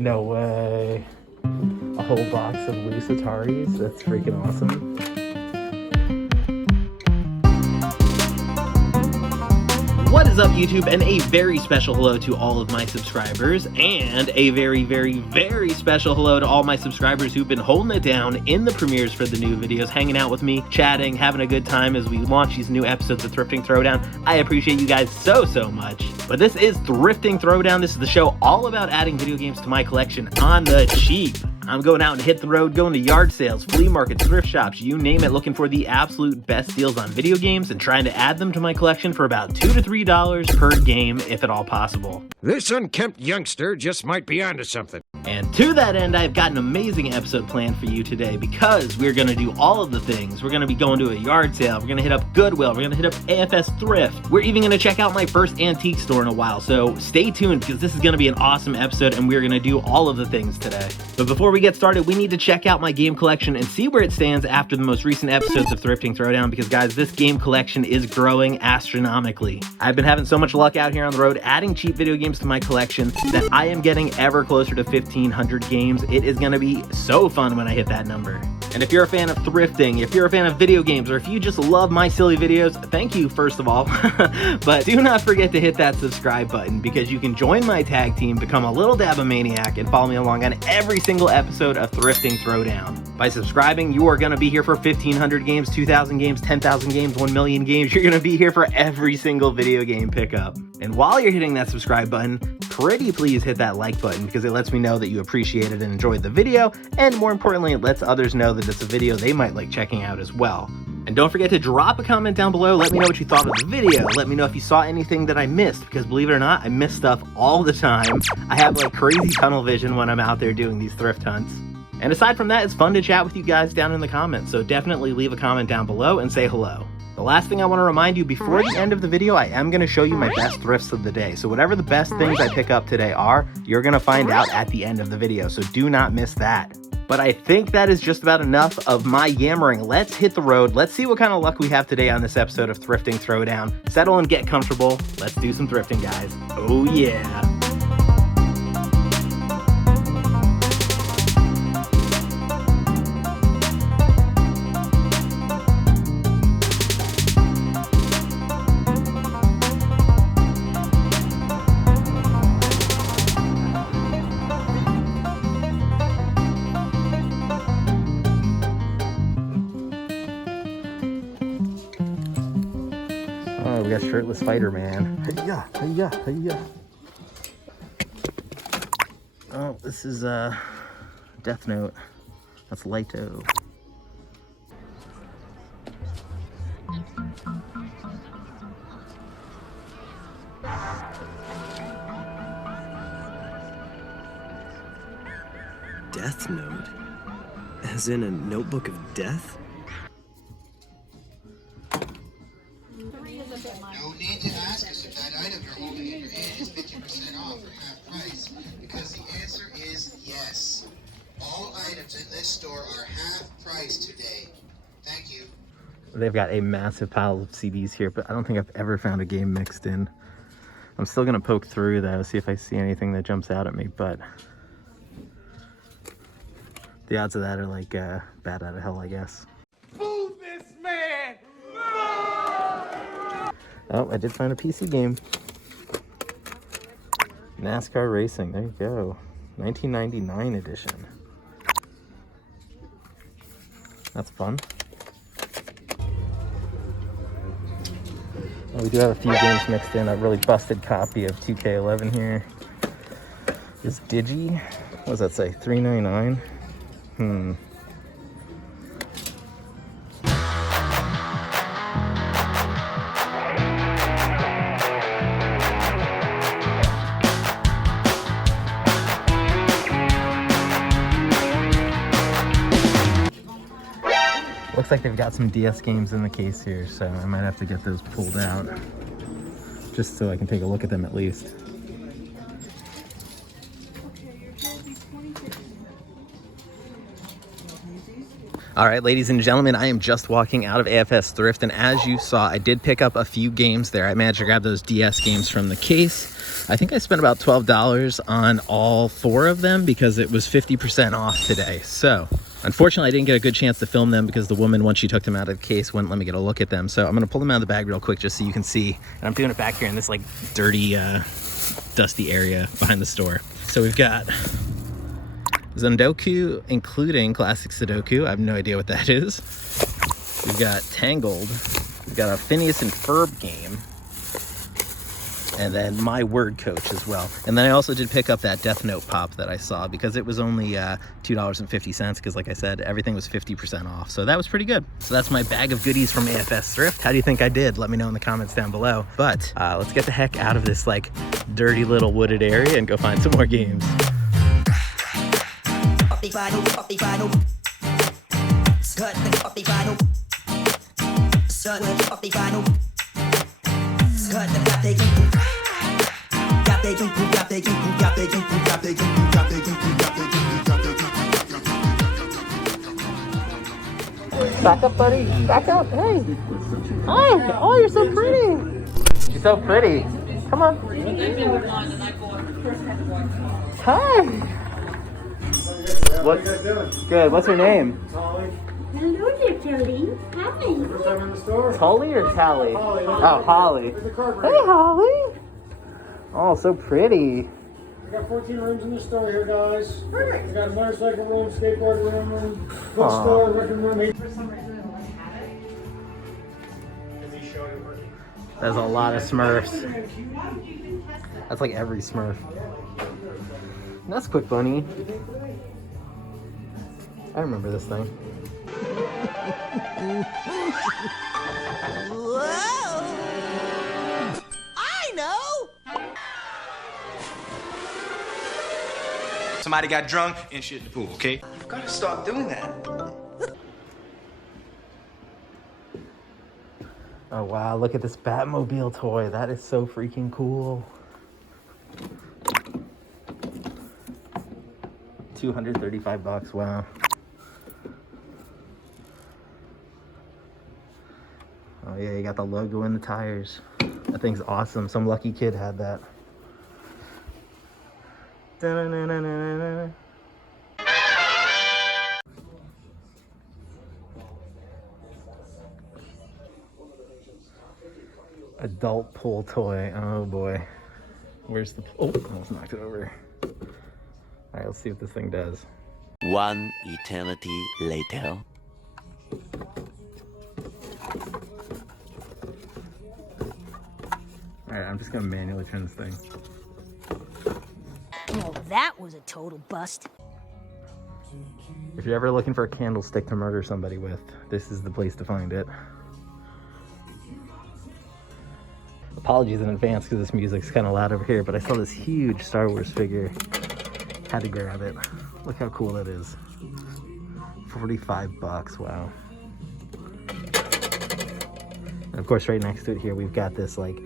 No way. A whole box of loose Ataris? That's freaking awesome. What is up, YouTube? And a very special hello to all of my subscribers, and a very, very, very special hello to all my subscribers who've been holding it down in the premieres for the new videos, hanging out with me, chatting, having a good time as we launch these new episodes of Thrifting Throwdown. I appreciate you guys so, so much. But this is Thrifting Throwdown. This is the show all about adding video games to my collection on the cheap. I'm going out and hit the road, going to yard sales, flea markets, thrift shops, you name it, looking for the absolute best deals on video games and trying to add them to my collection for about $2 to $3 per game, if at all possible. This unkempt youngster just might be onto something. And to that end, I've got an amazing episode planned for you today because we're going to do all of the things. We're going to be going to a yard sale. We're going to hit up Goodwill. We're going to hit up AFS Thrift. We're even going to check out my first antique store in a while. So stay tuned because this is going to be an awesome episode and we're going to do all of the things today. But before we get started, we need to check out my game collection and see where it stands after the most recent episodes of Thrifting Throwdown because, guys, this game collection is growing astronomically. I've been having so much luck out here on the road adding cheap video games to my collection that I am getting ever closer to 1,500 games. It is going to be so fun when I hit that number. And if you're a fan of thrifting, if you're a fan of video games, or if you just love my silly videos, thank you, first of all. But do not forget to hit that subscribe button because you can join my tag team, become a little Dabamaniac, and follow me along on every single episode of Thrifting Throwdown. By subscribing, you are going to be here for 1,500 games, 2,000 games, 10,000 games, 1 million games. You're going to be here for every single video game pickup. And while you're hitting that subscribe button, pretty please hit that like button because it lets me know that you appreciate it and enjoyed the video, and more importantly, it lets others know that it's a video they might like checking out as well. And don't forget to drop a comment down below. Let me know what you thought of the video. Let me know if you saw anything that I missed, because believe it or not, I miss stuff all the time. I have like crazy tunnel vision when I'm out there doing these thrift hunts. And aside from that, it's fun to chat with you guys down in the comments, so definitely leave a comment down below and say hello. The last thing I want to remind you, before the end of the video, I am going to show you my best thrifts of the day. So whatever the best things I pick up today are, you're going to find out at the end of the video, so do not miss that. But I think that is just about enough of my yammering. Let's hit the road. Let's see what kind of luck we have today on this episode of Thrifting Throwdown. Settle and get comfortable. Let's do some thrifting, guys. Oh yeah. Oh, we got Shirtless Fighter Man. Hey-ya, hey-ya, hey-ya. Oh, this is Death Note. That's Lito. Death Note? As in a notebook of death? No need to ask us if that item you're holding in your hand is 50% off or half price, because the answer is yes. All items in this store are half price today. Thank you. They've got a massive pile of CDs here, but I don't think I've ever found a game mixed in. I'm still gonna poke through though, see if I see anything that jumps out at me, but the odds of that are like bad out of hell, I guess. Move this man! Oh, I did find a PC game. NASCAR Racing, there you go. 1999 edition. That's fun. Oh, we do have a few games mixed in. A really busted copy of 2K11 here. Is Digi? What does that say? $3.99? Looks like they've got some DS games in the case here, so I might have to get those pulled out just so I can take a look at them at least. All right, ladies and gentlemen, I am just walking out of AFS Thrift, and as you saw, I did pick up a few games there. I managed to grab those DS games from the case. I think I spent about $12 on all 4 of them because it was 50% off today. So unfortunately, I didn't get a good chance to film them because the woman, once she took them out of the case, wouldn't let me get a look at them. So I'm gonna pull them out of the bag real quick just so you can see. And I'm doing it back here in this like dirty, dusty area behind the store. So we've got Zondoku, including classic Sudoku. I have no idea what that is. We've got Tangled. We've got a Phineas and Ferb game. And then My Word Coach as well. And then I also did pick up that Death Note pop that I saw because it was only $2.50 because like I said, everything was 50% off. So that was pretty good. So that's my bag of goodies from AFS Thrift. How do you think I did? Let me know in the comments down below. But let's get the heck out of this like dirty little wooded area and go find some more games. Back up, buddy. Back up. Hey. Hi. Oh, you're so pretty. You're so pretty. Come on. Hi. What's good? What's her name? Hello there, Tony. Hi. Holly or Tally? Oh, Holly. Hey, Holly. Oh, so pretty. We got 14 rooms in the store here, guys. We got a motorcycle room, skateboard room, bookstore, record room. For some reason, it wasn't have it. Is he showing it working? There's a lot of Smurfs. That's like every Smurf. That's Quick Bunny. I remember this thing. Whoa! I know! Somebody got drunk and shit in the pool, okay? You've got to stop doing that. Oh wow, look at this Batmobile toy. That is so freaking cool. 235 bucks, wow. Oh yeah, you got the logo in the tires. That thing's awesome. Some lucky kid had that. Da-na-na-na-na-na. Adult pull toy. Oh boy. Where's the... Oh, I almost knocked it over. Alright, let's see what this thing does. One eternity later. Alright, I'm just gonna manually turn this thing. Well, that was a total bust. If you're ever looking for a candlestick to murder somebody with, this is the place to find it. Apologies in advance because this music's kind of loud over here, but I saw this huge Star Wars figure. Had to grab it. Look how cool that is. 45 bucks, wow. And of course, right next to it here, we've got this like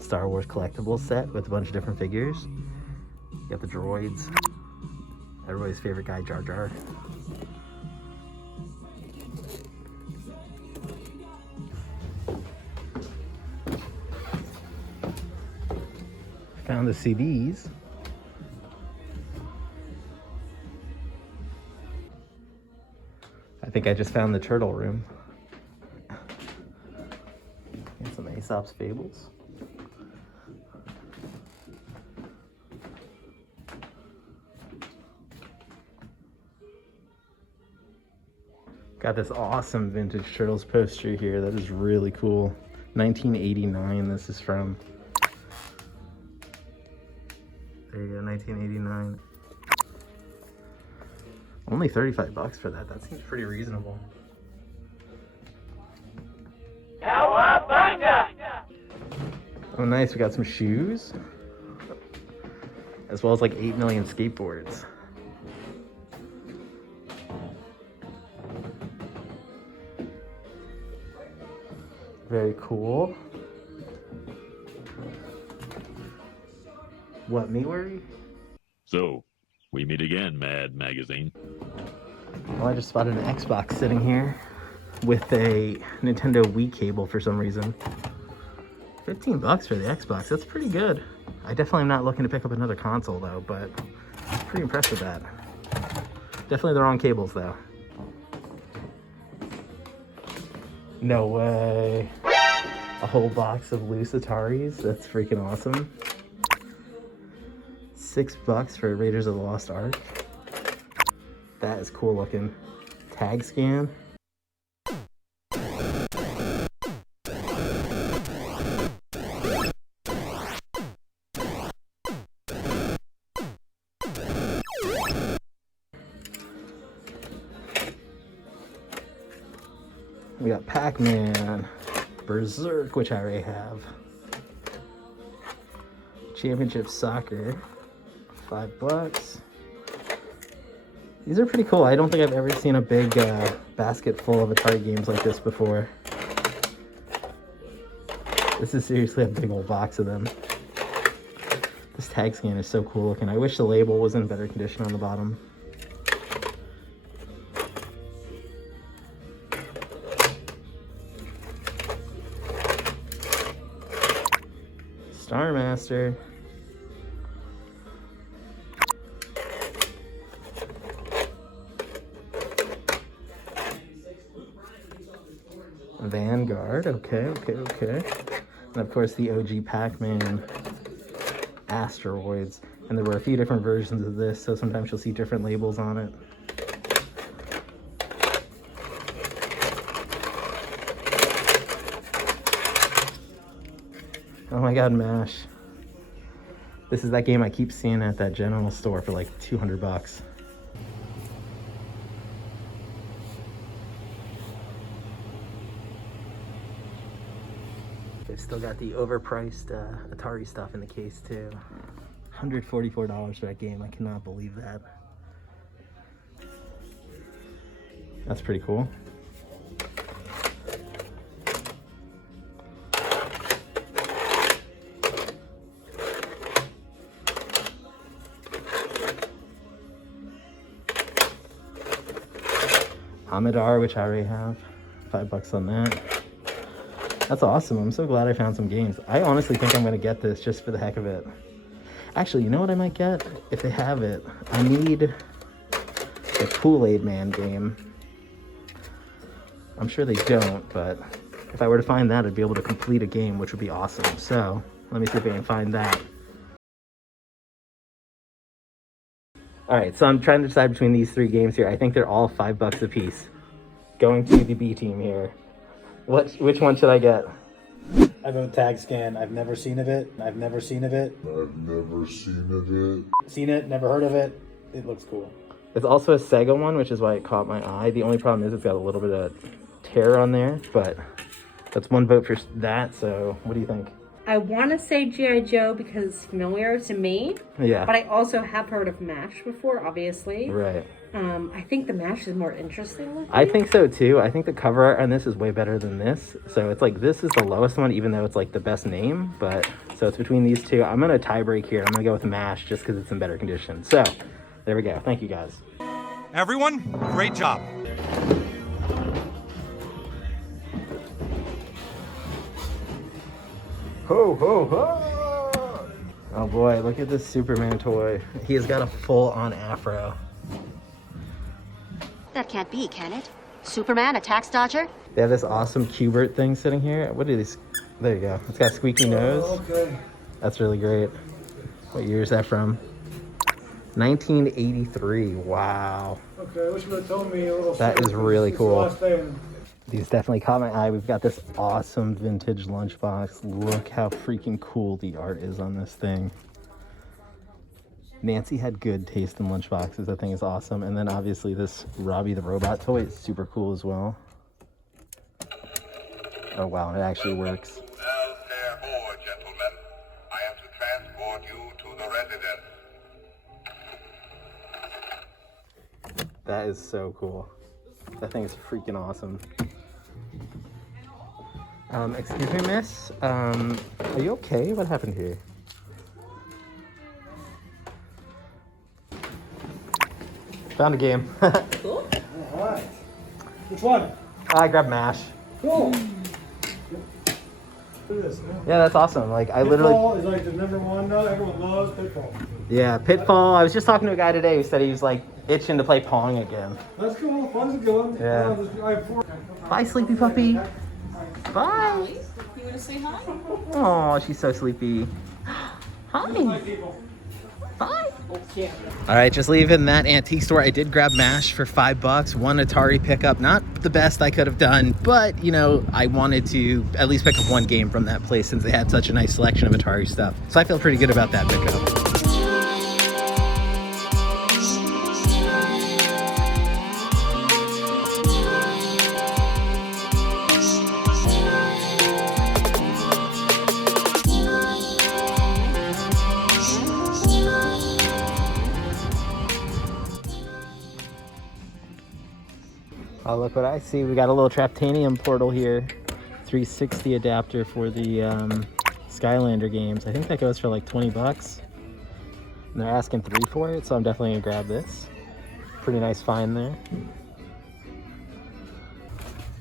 Star Wars collectibles set with a bunch of different figures. You got the droids. Everybody's favorite guy, Jar Jar. Found the CDs. I think I just found the turtle room. And some Aesop's Fables. Got this awesome vintage Turtles poster here. That is really cool. 1989 this is from. There you go, 1989. Only 35 bucks for that. That seems pretty reasonable. Oh nice, we got some shoes. As well as like 8 million skateboards. Very cool. What, me worry? So, we meet again, Mad Magazine. Well, I just spotted an Xbox sitting here with a Nintendo Wii cable for some reason. 15 bucks for the Xbox, that's pretty good. I definitely am not looking to pick up another console though, but pretty impressed with that. Definitely the wrong cables though. No way. A whole box of loose Ataris. That's freaking awesome. $6 for Raiders of the Lost Ark. That is cool looking. Tag scan. We got Pac-Man, Berserk, which I already have. Championship Soccer, $5. These are pretty cool. I don't think I've ever seen a big basket full of Atari games like this before. This is seriously a big old box of them. This tag scan is so cool looking. I wish the label was in better condition on the bottom. Star Master. Vanguard, okay. And of course the OG Pac-Man Asteroids. And there were a few different versions of this, so sometimes you'll see different labels on it. Oh my god, MASH. This is that game I keep seeing at that general store for like $200. They've still got the overpriced Atari stuff in the case too. $144 for that game. I cannot believe that. That's pretty cool. Amadar, which I already have. $5 on that. That's awesome. I'm so glad I found some games. I honestly think I'm going to get this just for the heck of it. Actually, you know what I might get? If they have it, I need the Kool-Aid Man game. I'm sure they don't, but if I were to find that, I'd be able to complete a game, which would be awesome. So, let me see if I can find that. Alright, so I'm trying to decide between these three games here. I think they're all $5 a piece. Going to the B team here. Which one should I get? I vote Tag Scan. I've never seen of it. Seen it, never heard of it. It looks cool. It's also a Sega one, which is why it caught my eye. The only problem is it's got a little bit of tear on there, but that's one vote for that, so what do you think? I want to say G.I. Joe because it's familiar to me. Yeah. But I also have heard of MASH before, obviously. Right. I think the MASH is more interesting looking. I think so too. I think the cover art on this is way better than this. So it's like this is the lowest one, even though it's like the best name. But so it's between these two. I'm gonna tie break here. I'm gonna go with MASH just because it's in better condition. So there we go. Thank you guys. Everyone, great job. Ho, ho, ho! Oh boy, look at this Superman toy. He has got a full-on afro. That can't be, can it? Superman, a tax dodger? They have this awesome Q*bert thing sitting here. What are these? There you go. It's got a squeaky nose. Okay. That's really great. What year is that from? 1983. Wow. Okay, I wish you would have told me a little. That is really cool. Last day. These definitely caught my eye. We've got this awesome vintage lunchbox. Look how freaking cool the art is on this thing. Nancy had good taste in lunchboxes. That thing is awesome. And then obviously this Robbie the Robot toy is super cool as well. Oh wow, it actually works. Well, stay aboard, gentlemen. I am to transport you to the residence. That is so cool. That thing is freaking awesome. Excuse me, miss. Are you okay? What happened here? Found a game. Cool. All right. Which one? I grabbed MASH. Cool. Look at this. Yeah, that's awesome. Like I literally. Pitfall is like the #1 now. Everyone loves Pitfall. Yeah, Pitfall. I was just talking to a guy today who said he was like itching to play Pong again. That's cool. Fun's a good one. Yeah. I have 4. Bye, sleepy puppy. Bye. You want to say hi? Oh, she's so sleepy. Hi. Bye. Okay. All right, just leaving that antique store. I did grab MASH for $5. One Atari pickup. Not the best I could have done, but you know, I wanted to at least pick up one game from that place since they had such a nice selection of Atari stuff. So I feel pretty good about that pickup. Oh, look what I see. We got a little Traptanium portal here. 360 adapter for the Skylander games. I think that goes for like 20 bucks. And they're asking 3 for it, so I'm definitely gonna grab this. Pretty nice find there.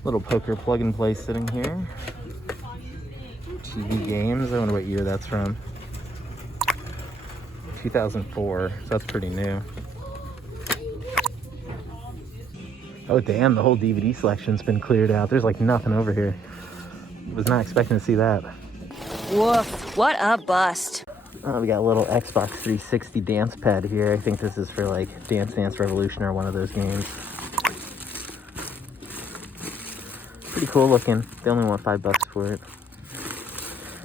Little poker plug and play sitting here. TV games. I wonder what year that's from. 2004, so that's pretty new. Oh damn, the whole DVD selection's been cleared out. There's like nothing over here. Was not expecting to see that. Woof, what a bust. Oh, we got a little Xbox 360 dance pad here. I think this is for like Dance Dance Revolution or one of those games. Pretty cool looking. They only want $5 for it.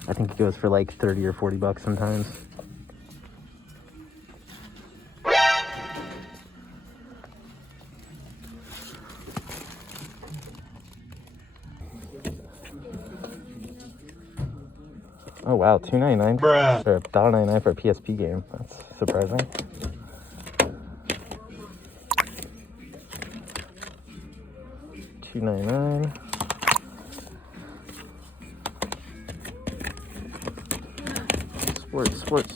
I think it goes for like 30 or 40 bucks sometimes. Oh wow, $2.99 or $1.99 for a PSP game. That's surprising. $2.99. Sports.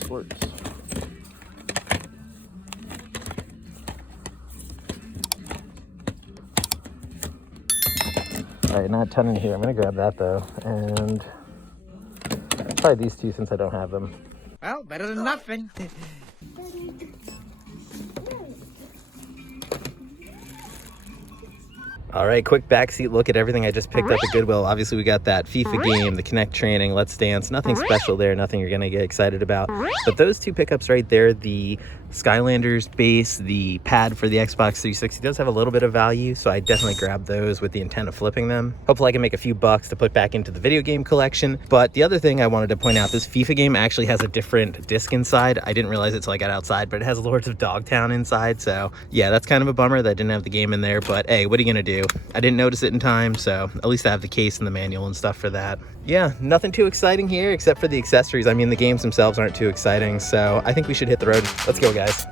All right, not a ton in here. I'm gonna grab that though, and probably these two since I don't have them. Well, better than nothing. All right, quick backseat look at everything I just picked up at Goodwill. Obviously, we got that FIFA game, the Kinect training, Let's Dance. Nothing special there, nothing you're gonna get excited about. But those two pickups right there, the Skylanders base, the pad for the Xbox 360 does have a little bit of value, so I definitely grabbed those with the intent of flipping them. Hopefully I can make a few bucks to put back into the video game collection. But the other thing I wanted to point out, this FIFA game actually has a different disc inside. I didn't realize it till I got outside, but it has Lords of Dogtown inside. So yeah, that's kind of a bummer that I didn't have the game in there, but hey, what are you gonna do? I didn't notice it in time, so at least I have the case and the manual and stuff for that. Yeah, nothing too exciting here except for the accessories. I mean, the games themselves aren't too exciting, so I think we should hit the road. Let's go, guys.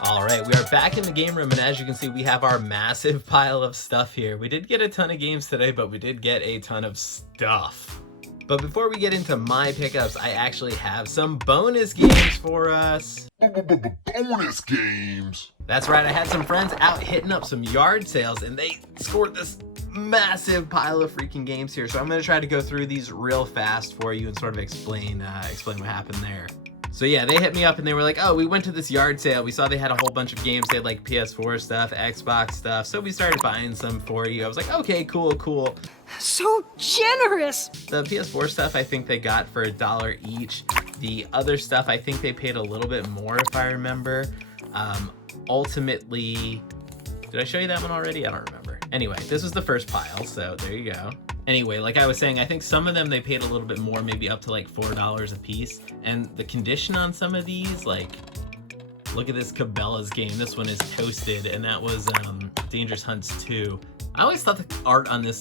All right, we are back in the game room, and as you can see, we have our massive pile of stuff here. We did get a ton of games today, but we did get a ton of stuff. But before we get into my pickups, I actually have some bonus games for us. Bonus games. That's right, I had some friends out hitting up some yard sales, and they scored this massive pile of freaking games here. So I'm gonna try to go through these real fast for you and sort of explain what happened there. So yeah, they hit me up and they were like, oh, we went to this yard sale. We saw they had a whole bunch of games. They had like PS4 stuff, Xbox stuff. So we started buying some for you. I was like, okay, cool. So generous. The PS4 stuff, I think they got for $1 each. The other stuff, I think they paid a little bit more if I remember. Ultimately, did I show you that one already? I don't remember. Anyway, this was the first pile, so there you go. Anyway, like I was saying, I think some of them they paid a little bit more, maybe up to like $4 a piece. And the condition on some of these, like, look at this Cabela's game. This one is toasted, and that was Dangerous Hunts 2. I always thought the art on this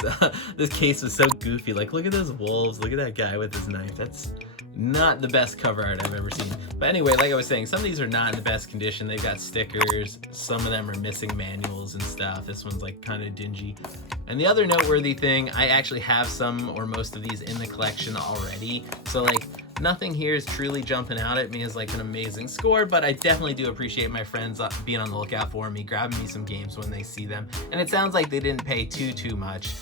this case was so goofy. Like, look at those wolves. Look at that guy with his knife. That's Not the best cover art I've ever seen. But anyway, like I was saying, some of these are not in the best condition. They've got stickers, some of them are missing manuals and stuff. This one's like kind of dingy. And the other noteworthy thing, I actually have some or most of these in the collection already. So like, nothing here is truly jumping out at me as like an amazing score, but I definitely do appreciate my friends being on the lookout for me, grabbing me some games when they see them. And it sounds like they didn't pay too much,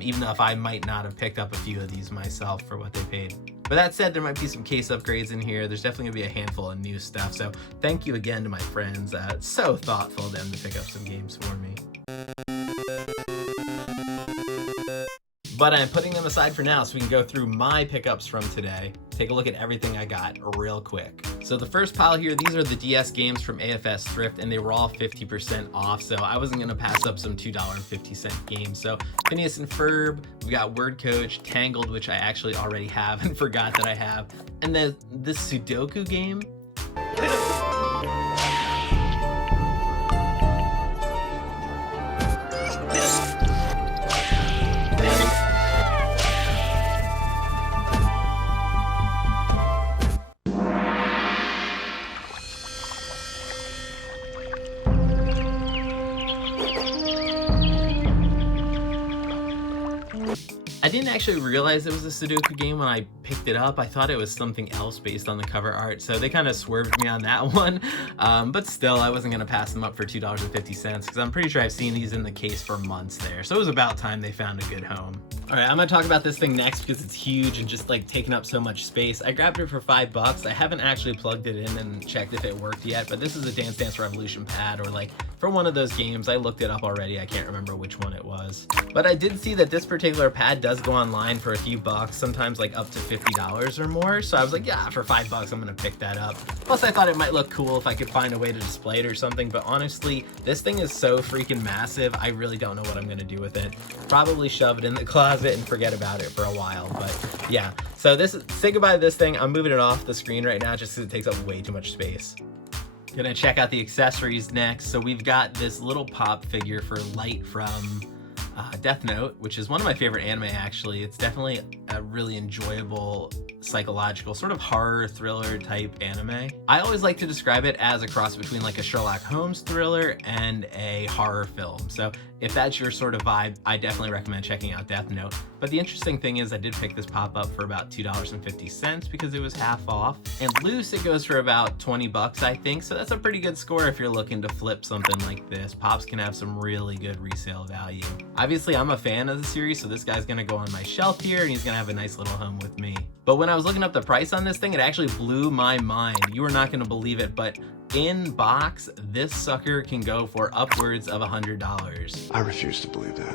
even though if I might not have picked up a few of these myself for what they paid. But that said, there might be some case upgrades in here. There's definitely gonna be a handful of new stuff. So thank you again to my friends. So thoughtful of them to pick up some games for me. But I'm putting them aside for now so we can go through my pickups from today. Take a look at everything I got real quick. So the first pile here, these are the DS games from AFS Thrift, and they were all 50% off, so I wasn't gonna pass up some $2.50 games. So Phineas and Ferb, we got Word Coach, Tangled, which I actually already have and forgot that I have, and then this Sudoku game. I didn't actually realize it was a Sudoku game when I picked it up. I thought it was something else based on the cover art, so they kind of swerved me on that one. But still, I wasn't gonna pass them up for $2.50 because I'm pretty sure I've seen these in the case for months there. So it was about time they found a good home. All right, I'm gonna talk about this thing next because it's huge and just like taking up so much space. I grabbed it for $5. I haven't actually plugged it in and checked if it worked yet, but this is a Dance Dance Revolution pad, or like for one of those games. I looked it up already. I can't remember which one it was. But I did see that this particular pad does go online for a few bucks, sometimes like up to $50 or more. So I was like, yeah, for $5 I'm gonna pick that up. Plus I thought it might look cool if I could find a way to display it or something, but honestly, this thing is so freaking massive, I really don't know what I'm gonna do with it. Probably shove it in the closet and forget about it for a while, but yeah. So say goodbye to this thing. I'm moving it off the screen right now just because it takes up way too much space. Gonna check out the accessories next. So we've got this little pop figure for Light from Death Note, which is one of my favorite anime actually. It's definitely a really enjoyable psychological sort of horror thriller type anime. I always like to describe it as a cross between like a Sherlock Holmes thriller and a horror film. So if that's your sort of vibe, I definitely recommend checking out Death Note. But the interesting thing is I did pick this pop up for about $2.50 because it was half off. And loose it goes for about 20 bucks, I think. So that's a pretty good score if you're looking to flip something like this. Pops can have some really good resale value. Obviously I'm a fan of the series, so this guy's gonna go on my shelf here and he's gonna have a nice little home with me. But when I was looking up the price on this thing, it actually blew my mind. You are not gonna believe it, but in box, this sucker can go for upwards of $100. I refuse to believe that.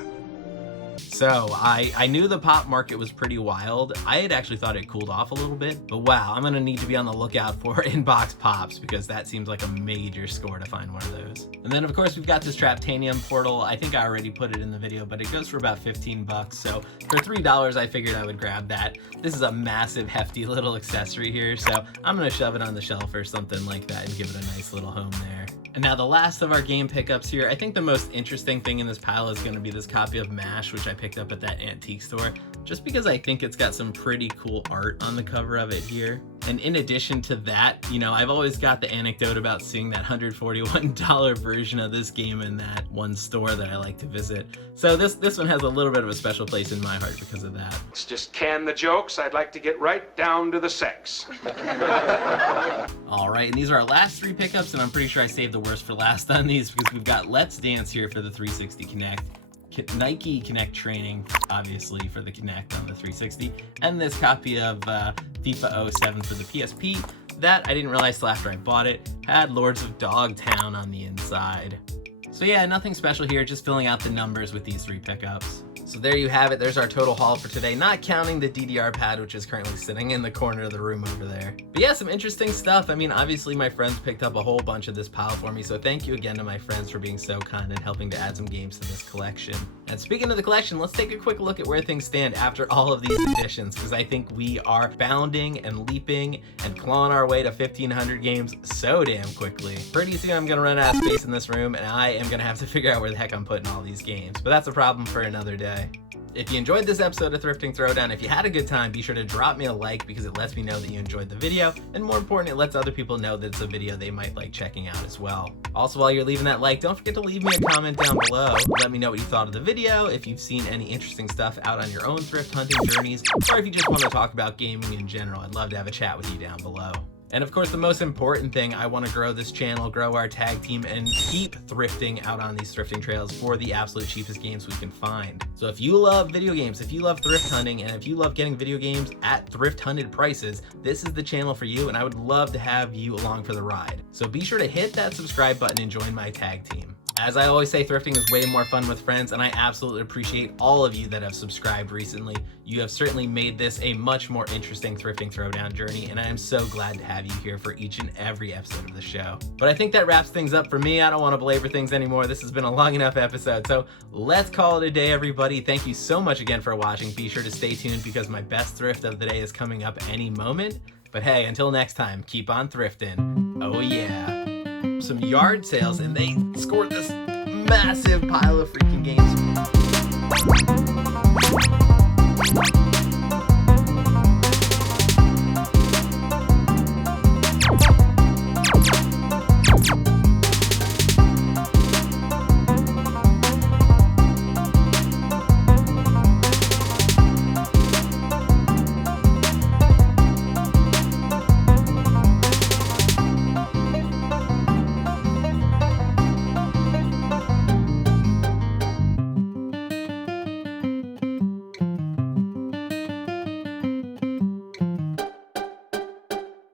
So I knew the pop market was pretty wild. I had actually thought it cooled off a little bit, but wow, I'm gonna need to be on the lookout for in-box pops because that seems like a major score to find one of those. And then of course we've got this Traptanium portal. I think I already put it in the video, but it goes for about 15 bucks. So for $3, I figured I would grab that. This is a massive, hefty little accessory here. So I'm gonna shove it on the shelf or something like that and give it a nice little home there. And now the last of our game pickups here, I think the most interesting thing in this pile is gonna be this copy of MASH, which I picked up at that antique store, just because I think it's got some pretty cool art on the cover of it here. And in addition to that, you know, I've always got the anecdote about seeing that $141 version of this game in that one store that I like to visit. So this one has a little bit of a special place in my heart because of that. Let's just can the jokes. I'd like to get right down to the sex. All right, and these are our last three pickups, and I'm pretty sure I saved the worst for last on these because we've got Let's Dance here for the 360 Kinect, Nike Kinect Training, obviously, for the Kinect on the 360, and this copy of FIFA 07 for the PSP. That, I didn't realize till after I bought it, had Lords of Dogtown on the inside. So yeah, nothing special here, just filling out the numbers with these three pickups. So there you have it, there's our total haul for today, not counting the DDR pad, which is currently sitting in the corner of the room over there. But yeah, some interesting stuff. I mean, obviously my friends picked up a whole bunch of this pile for me, so thank you again to my friends for being so kind and helping to add some games to this collection. And speaking of the collection, let's take a quick look at where things stand after all of these additions, because I think we are bounding and leaping and clawing our way to 1,500 games so damn quickly. Pretty soon I'm gonna run out of space in this room, and I am gonna have to figure out where the heck I'm putting all these games, but that's a problem for another day. If you enjoyed this episode of Thrifting Throwdown, if you had a good time, be sure to drop me a like because it lets me know that you enjoyed the video, and more important, it lets other people know that it's a video they might like checking out as well. Also, while you're leaving that like, don't forget to leave me a comment down below. Let me know what you thought of the video, if you've seen any interesting stuff out on your own thrift hunting journeys, or if you just want to talk about gaming in general. I'd love to have a chat with you down below. And of course, the most important thing, I want to grow this channel, grow our tag team, and keep thrifting out on these thrifting trails for the absolute cheapest games we can find. So if you love video games, if you love thrift hunting, and if you love getting video games at thrift hunted prices, this is the channel for you, and I would love to have you along for the ride. So be sure to hit that subscribe button and join my tag team. As I always say, thrifting is way more fun with friends, and I absolutely appreciate all of you that have subscribed recently. You have certainly made this a much more interesting Thrifting Throwdown journey, and I am so glad to have you here for each and every episode of the show. But I think that wraps things up for me. I don't want to belabor things anymore. This has been a long enough episode, so let's call it a day, everybody. Thank you so much again for watching. Be sure to stay tuned because my best thrift of the day is coming up any moment. But hey, until next time, keep on thrifting. Oh yeah. Some yard sales, and they scored this massive pile of freaking games.